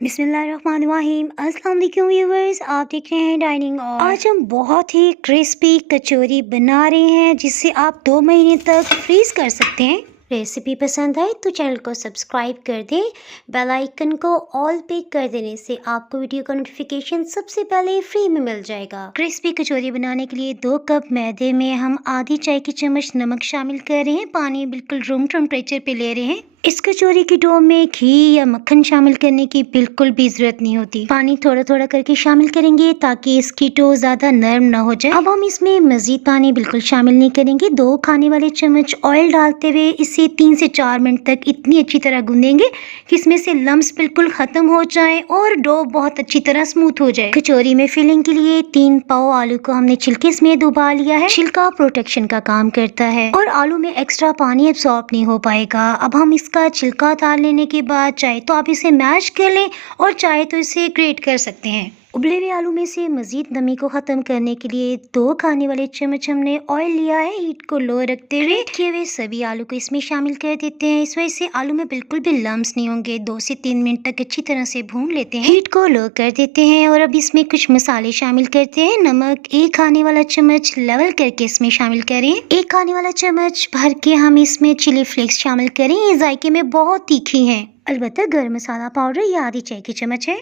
बिस्मिल्लाहिर्रहमानिर्रहीम। अस्सलाम वालेकुम व्यूअर्स, आप देख रहे हैं डाइनिंग। और आज हम बहुत ही क्रिस्पी कचौरी बना रहे हैं जिसे आप 2 महीने तक फ्रीज कर सकते हैं। रेसिपी पसंद आए तो चैनल को सब्सक्राइब कर दें। बेल आइकन को ऑल पे कर देने से आपको वीडियो का नोटिफिकेशन सबसे पहले फ्री में मिल जाएगा। क्रिस्पी कचौरी बनाने के लिए 2 कप मैदे में हम आधी चाय की चम्मच नमक शामिल कर रहे हैं। पानी बिल्कुल रूम टेम्परेचर पे ले रहे हैं। इस कचौरी की डो में घी या मक्खन शामिल करने की बिल्कुल भी जरूरत नहीं होती। पानी थोड़ा थोड़ा करके शामिल करेंगे ताकि इसकी डो ज्यादा नरम ना हो जाए। अब हम इसमें मजीद पानी बिल्कुल शामिल नहीं करेंगे। 2 खाने वाले चम्मच ऑयल डालते हुए इसे 3 से 4 मिनट तक इतनी अच्छी तरह गूंदेंगे कि इसमें से लम्स बिल्कुल खत्म हो जाए और डो बहुत अच्छी तरह स्मूथ हो जाए। कचौरी में फिलिंग के लिए 3 पाव आलू को हमने छिलके समेत उबाल लिया है। छिलका प्रोटेक्शन का काम करता है और आलू में एक्स्ट्रा पानी एब्सॉर्ब नहीं हो पाएगा। अब हम इसका छिलका उतार लेने के बाद चाहे तो आप इसे मैश कर लें और चाहे तो इसे ग्रेट कर सकते हैं। उबले हुए आलू में से मजीद नमी को खत्म करने के लिए 2 खाने वाले चम्मच हमने ऑयल लिया है। हीट को लो रखते हुए किए हुए सभी आलू को इसमें शामिल कर देते हैं। इस वजह से आलू में बिल्कुल भी लम्स नहीं होंगे। 2 से 3 मिनट तक अच्छी तरह से भून लेते हैं। हीट को लो कर देते हैं और अब इसमें कुछ मसाले शामिल करते हैं। नमक 1 खाने वाला चम्मच लेवल करके इसमें शामिल करें। 1 खाने वाला चम्मच भर के हम इसमें चिली फ्लेक्स शामिल करें। ये जायके में बहुत तीखी है। अलबत्ता गरम मसाला पाउडर ये आधी चाय की चम्मच है।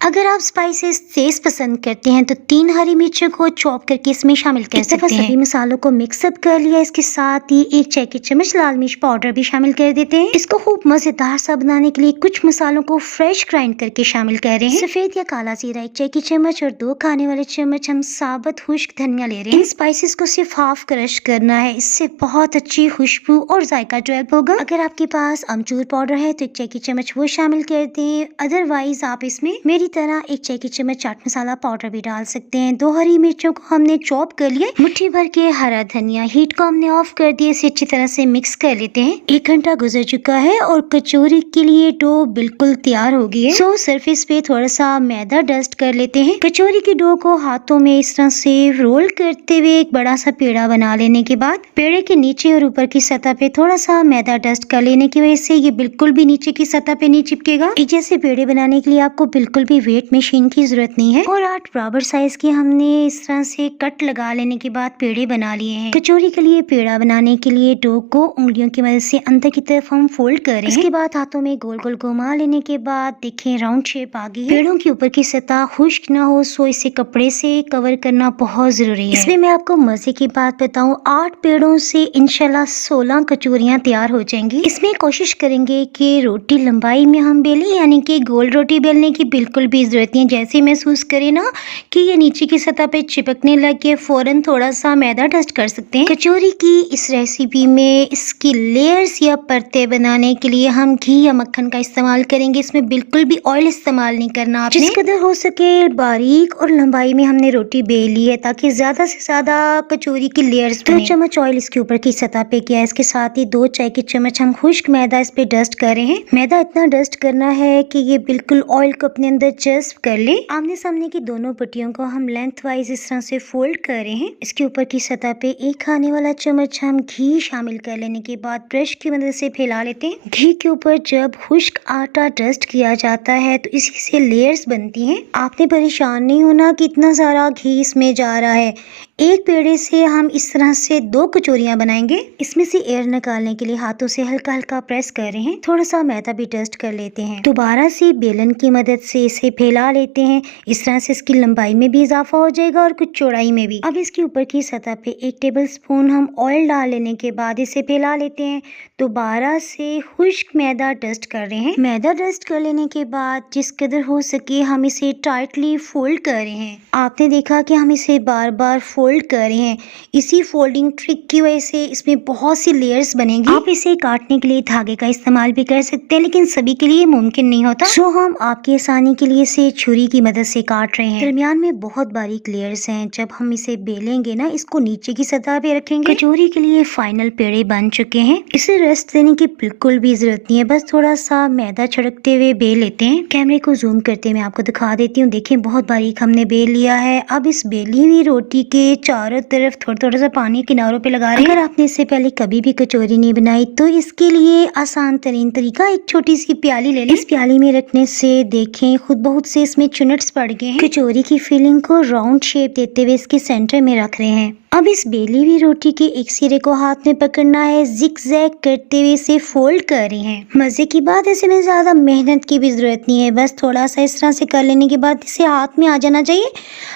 अगर आप स्पाइसेस तेज पसंद करते हैं तो 3 हरी मिर्चों को चॉप करके इसमें शामिल कर सकते हैं। सभी मसालों को मिक्सअप कर लिया। इसके साथ ही 1 चाय की चम्मच लाल मिर्च पाउडर भी शामिल कर देते हैं। इसको खूब मजेदार सा बनाने के लिए कुछ मसालों को फ्रेश ग्राइंड करके शामिल कर रहे हैं। सफेद या काला जीरा 1 चाय की चम्मच और 2 खाने वाले चम्मच हम साबुत खुश्क धनिया ले रहे हैं। इन स्पाइसेस को सिर्फ हाफ क्रश करना है। इससे बहुत अच्छी खुशबू और जायका डेवलप होगा। अगर आपके पास अमचूर पाउडर है तो 1 चाय की चम्मच वो शामिल कर दें। अदरवाइज आप इसमें मेरी तरह 1 चाय की चम्मच चाट मसाला पाउडर भी डाल सकते हैं। 2 हरी मिर्चों को हमने चॉप कर लिया। मुट्ठी भर के हरा धनिया। हीट को हमने ऑफ कर दिया। इसे अच्छी तरह से मिक्स कर लेते हैं। 1 घंटा गुजर चुका है और कचौरी के लिए डो बिल्कुल तैयार हो गई है। सो सरफेस पे थोड़ा सा मैदा डस्ट कर लेते हैं। कचौरी की डो को हाथों में इस तरह से रोल करते हुए एक बड़ा सा पेड़ा बना लेने के बाद पेड़े के नीचे और ऊपर की सतह पे थोड़ा सा मैदा डस्ट कर लेने की वजह से ये बिल्कुल भी नीचे की सतह पे नहीं चिपकेगा। एक जैसे पेड़े बनाने के लिए आपको बिल्कुल भी वेट मशीन की जरूरत नहीं है। और 8 बराबर साइज के हमने इस तरह से कट लगा लेने के बाद पेड़े बना लिए हैं। कचौरी के लिए पेड़ा बनाने के लिए डो को उंगलियों की मदद से अंदर की तरफ हम फोल्ड कर रहे हैं। इसके बाद हाथों में गोल गोल घुमा लेने के बाद देखें राउंड शेप आ गई है। पेड़ों के ऊपर की सतह खुश्क ना हो सो इसे कपड़े से कवर करना बहुत जरूरी है। इसमें मैं आपको मजे की बात बताऊं, 8 पेड़ों से इंशाल्लाह 16 कचौरियां तैयार हो जाएंगी। इसमें कोशिश करेंगे कि रोटी लंबाई में हम बेलें, यानी कि गोल रोटी बेलने की बिल्कुल भी जरूरत नहीं है। जैसे महसूस करें ना कि ये नीचे की सतह पे चिपकने लगे, फौरन थोड़ा सा मैदा डस्ट कर सकते हैं। कचौरी की इस रेसिपी में इसकी लेयर्स या परतें बनाने के लिए हम घी या मक्खन का इस्तेमाल करेंगे। इसमें बिल्कुल भी ऑयल इस्तेमाल नहीं करना आपने। जिस कदर हो सके बारीक और लंबाई में हमने रोटी बेल ली है ताकि ज्यादा से ज्यादा कचौरी की लेयर्स बने। 2 चम्मच ऑयल इसके ऊपर की सतह पे किया है। इसके साथ ही 2 चाय की चम्मच हम खुश्क मैदा इस पे डस्ट कर रहे हैं। मैदा इतना डस्ट करना है कि ये बिल्कुल ऑयल को अपने अंदर जज्ब कर ले। आमने सामने की दोनों पट्टियों को हम लेंथ वाइज इस तरह से फोल्ड कर रहे हैं। इसके ऊपर की सतह पे 1 खाने वाला चम्मच हम घी शामिल कर लेने के बाद ब्रश की मदद से फैला लेते हैं। घी के ऊपर जब खुश्क आटा डस्ट किया जाता है तो इसी से लेयर्स बनती हैं। आपने परेशान नहीं होना कि इतना सारा घी इसमें जा रहा है। एक पेड़े से हम इस तरह से 2 कचौरियां बनाएंगे। इसमें से एयर निकालने के लिए हाथों से हल्का हल्का प्रेस कर रहे हैं। थोड़ा सा मैदा भी डस्ट कर लेते हैं। दोबारा से बेलन की मदद से इसे फैला लेते हैं। इस तरह से इसकी लंबाई में भी इजाफा हो जाएगा और कुछ चौड़ाई में भी। अब इसके ऊपर की सतह पे 1 टेबलस्पून हम ऑयल डाल लेने के बाद इसे फैला लेते हैं। दोबारा से खुश्क मैदा डस्ट कर रहे हैं। मैदा डस्ट कर लेने के बाद जिस कदर हो सके हम इसे टाइटली फोल्ड कर रहे हैं। आपने देखा कि हम इसे बार बार फोल्ड कर रहे हैं। इसी फोल्डिंग ट्रिक की वजह से इसमें बहुत सी लेयर्स बनेंगी। आप इसे काटने के लिए धागे का इस्तेमाल भी कर सकते हैं, लेकिन सभी के लिए मुमकिन नहीं होता। सो हम आपकी आसानी के लिए इसे छुरी की मदद से काट रहे हैं। दरमियान में बहुत बारीक लेयर्स हैं। जब हम इसे बेलेंगे ना, इसको नीचे की सतह पे रखेंगे। कचौरी के लिए फाइनल पेड़े बन चुके हैं। इसे रेस्ट देने की बिल्कुल भी जरूरत नहीं है। बस थोड़ा सा मैदा छिड़कते हुए बेल लेते हैं। कैमरे को जूम करते मैं आपको दिखा देती हूँ। देखें बहुत बारीक हमने बेल लिया है। अब इस बेली हुई रोटी के चारों तरफ थोड़ा थोड़ा सा पानी किनारों पे लगा रहे हैं। अगर आपने इससे पहले कभी भी कचौरी नहीं बनाई तो इसके लिए आसान तरीन तरीका, एक छोटी सी प्याली ले लें। इस प्याली में रखने से देखें खुद बहुत से इसमें चुनट्स पड़ गए हैं। कचौरी की फिलिंग को राउंड शेप देते हुए इसके सेंटर में रख रहे हैं। अब इस बेली हुई रोटी के एक सिरे को हाथ में पकड़ना है, जिग-जैग करते हुए इसे फोल्ड कर रहे हैं। मजे की बात ऐसे में ज्यादा मेहनत की भी जरूरत नहीं है, बस थोड़ा सा इस तरह से कर लेने के बाद इसे हाथ में आ जाना चाहिए।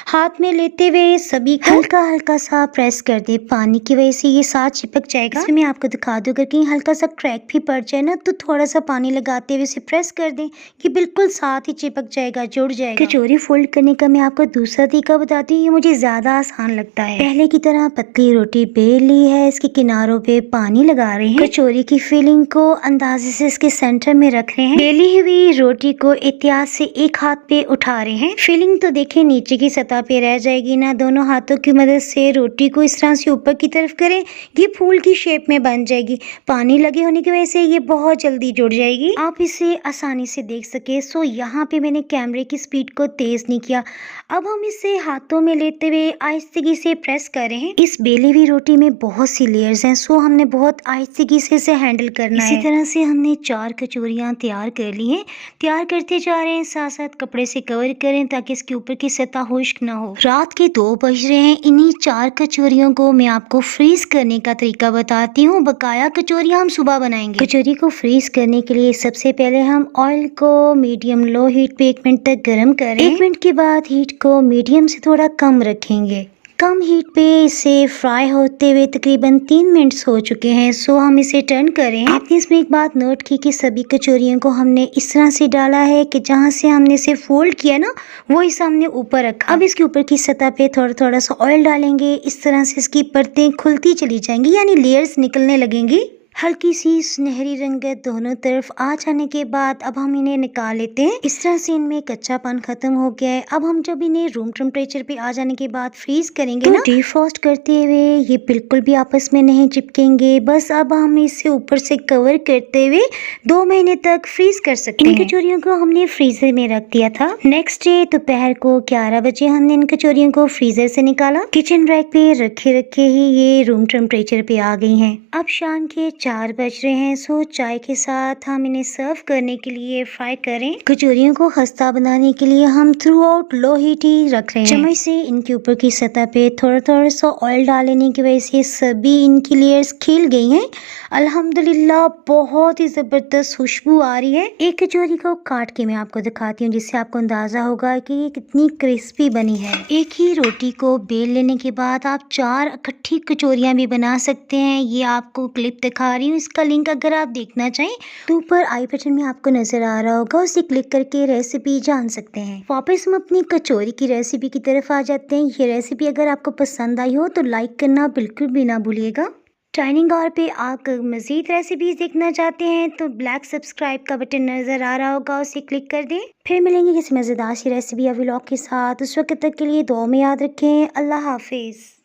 हाथ में लेते हुए सभी को हल्का हल्का सा प्रेस कर दे, पानी की वजह से ये साथ चिपक जाएगा। इसमें मैं आपको दिखा दूं, अगर कहीं हल्का सा क्रैक भी पड़ जाए ना तो थोड़ा सा पानी लगाते हुए इसे प्रेस कर दें, ये बिल्कुल साथ ही चिपक जाएगा, जुड़ जाएगा। कचौरी फोल्ड करने का मैं आपको दूसरा तरीका बताती हूँ, ये मुझे ज्यादा आसान लगता है। पहले की तरह पतली रोटी बेल ली है, इसके किनारों पे पानी लगा रहे हैं, कचौरी की फिलिंग को अंदाजे से इसके सेंटर में रख रहे हैं। बेली हुई रोटी को एहतियात से एक हाथ पे उठा रहे हैं। फिलिंग तो देखें नीचे की सतह पे रह जाएगी ना, दोनों हाथों की मदद से रोटी को इस तरह से ऊपर की तरफ करें, ये फूल की शेप में बन जाएगी। पानी लगे होने की वजह से ये बहुत जल्दी जुड़ जाएगी, आप इसे आसानी से देख सके। सो यहाँ पे मैंने कैमरे की स्पीड को तेज नहीं किया। अब हम इसे हाथों में लेते हुए आहिस्तेगी से प्रेस कर रहे हैं। इस बेली हुई रोटी में बहुत सी लेयर्स हैं, सो हमने बहुत आहिस्तेगी से इसे हैंडल करना है। इसी तरह से हमने 4 कचौरियाँ तैयार कर ली हैं। तैयार करते जा रहे हैं, साथ साथ कपड़े से कवर करें ताकि इसके ऊपर की सतह खुश्क ना हो। रात के 2 बज रहे हैं, इन्हीं 4 कचौरियों को मैं आपको फ्रीज करने का तरीका बताती हूँ। बकाया कचौरियाँ हम सुबह बनाएंगे। कचौरी को फ्रीज करने के लिए सबसे पहले हम ऑयल को मीडियम लो हीट पे 1 मिनट तक गर्म करें। 1 मिनट के बाद हीट को मीडियम से थोड़ा कम रखेंगे। कम हीट पे इसे फ्राई होते हुए तकरीबन 3 मिनट्स हो चुके हैं, सो हम इसे टर्न करें। आपने इसमें एक बात नोट की कि सभी कचौरियों को हमने इस तरह से डाला है कि जहाँ से हमने इसे फोल्ड किया ना वो हिस्सा हमने ऊपर रखा। अब इसके ऊपर की सतह पे थोड़ा थोड़ा सा ऑयल डालेंगे, इस तरह से इसकी परतें खुलती चली जाएंगी, यानी लेयर्स निकलने लगेंगी। हल्की सी सुनहरी रंगत दोनों तरफ आ जाने के बाद अब हम इन्हें निकाल लेते हैं। इस तरह से इनमें कच्चापन खत्म हो गया है। अब हम जब इन्हें रूम टेम्परेचर पे आ जाने के बाद फ्रीज करेंगे तो डिफ्रॉस्ट करते हुए ये बिल्कुल भी आपस में नहीं चिपकेंगे। बस अब हम इसे ऊपर से कवर करते हुए 2 महीने तक फ्रीज कर सकते हैं। इन कचौरियों को हमने फ्रीजर में रख दिया था। नेक्स्ट डे दोपहर को 11 बजे हमने इन कचौरियों को फ्रीजर से निकाला। किचन रैक पे रखे रखे ही ये रूम टेम्परेचर पे आ गई हैं। अब शाम के 4 बज रहे हैं, सो चाय के साथ हम इन्हें सर्व करने के लिए फ्राई करें। कचौरियों को खस्ता बनाने के लिए हम थ्रू आउट लो हीट ही रख रहे हैं। चम्मच से इनके ऊपर की सतह पे थोड़ा थोड़ा सा ऑयल डालने की वजह से सभी इनकी लेयर्स खिल गई हैं। अल्हम्दुलिल्लाह बहुत ही जबरदस्त खुशबू आ रही है। एक कचौरी को काट के मैं आपको दिखाती हूँ, जिससे आपको अंदाजा होगा कि ये कितनी क्रिस्पी बनी है। एक ही रोटी को बेल लेने के बाद आप 4 इकट्ठी कचौरियाँ भी बना सकते हैं। ये आपको क्लिप दिखा रही हूँ, इसका लिंक अगर आप देखना चाहें तो ऊपर आई बटन में आपको नजर आ रहा होगा, उसे क्लिक करके रेसिपी जान सकते हैं। वापस हम अपनी कचौरी की रेसिपी की तरफ आ जाते हैं। ये रेसिपी अगर आपको पसंद आई हो तो लाइक करना बिल्कुल भी ना भूलिएगा। डाइनिंग हॉल पे आप मज़ीद रेसिपीज देखना चाहते हैं तो ब्लैक सब्सक्राइब का बटन नज़र आ रहा होगा, उसे क्लिक कर दें। फिर मिलेंगे किसी मज़ेदार सी रेसिपी या व्लॉग के साथ। उस वक्त तक के लिए दुआ में याद रखें। अल्लाह हाफिज़।